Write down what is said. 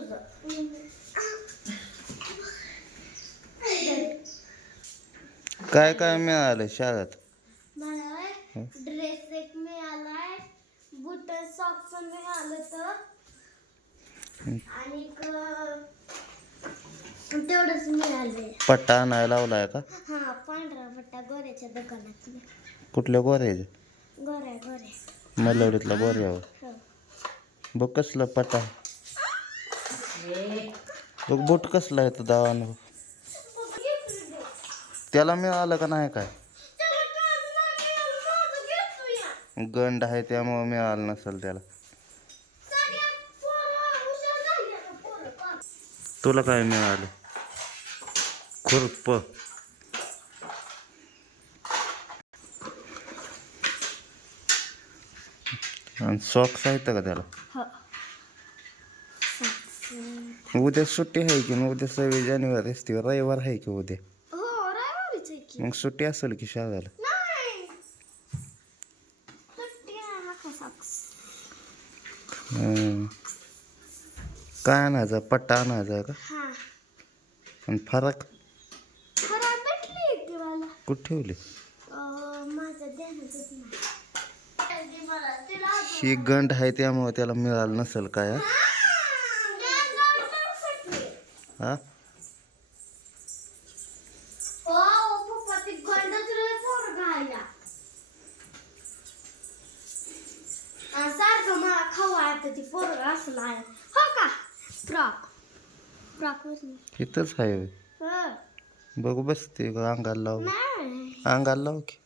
तुझं. काय काय मिळालं शाळेत? मला ड्रेस एक मिळालाय, बूट सॉक्स मिळालं तर, आणि तेवढंच मिळालंय. पट्टा आणायला लावलाय का? हा, पांढरा पट्टा गोऱ्याच्या दुकानात. कुठल्या गोऱ्याचे? गोऱ्या. मलवडीतला गोऱ्यावर. हो. बघ कसला पट्टा. बघ बूट कसला आहे तो दावानं. त्याला मिळालं का नाही काय? गंड आहे त्यामुळे मिळालं नसेल त्याला. तुला काय मिळालं? खुरप. आणि सॉक्स आहेत का त्याला? उद्या सुट्टी आहे की मग? उद्या 26 जानेवारी असते, रविवार आहे की उद्या? हो, रविवारीच आहे की. मग सुट्टी असेल की शाळेला? नाही, सुट्टी आहे. हा का सॉक्स? काय आणायचं? पट्टा आणायचा का? हा. आणि फरक खराब भेटली ती मला. कुठे ठेवली? माझं ध्यानातच नाही. ही गंड आहे त्यामुळे त्याला मिळालं नसेल काय. हा? सारखं मला खावा आता ती पोरग असलं आहे. हो का? फ्रॉक इथंच आहे होय. बघू बसते का? अंगाला लाव. नाही. अंगाला लाव की.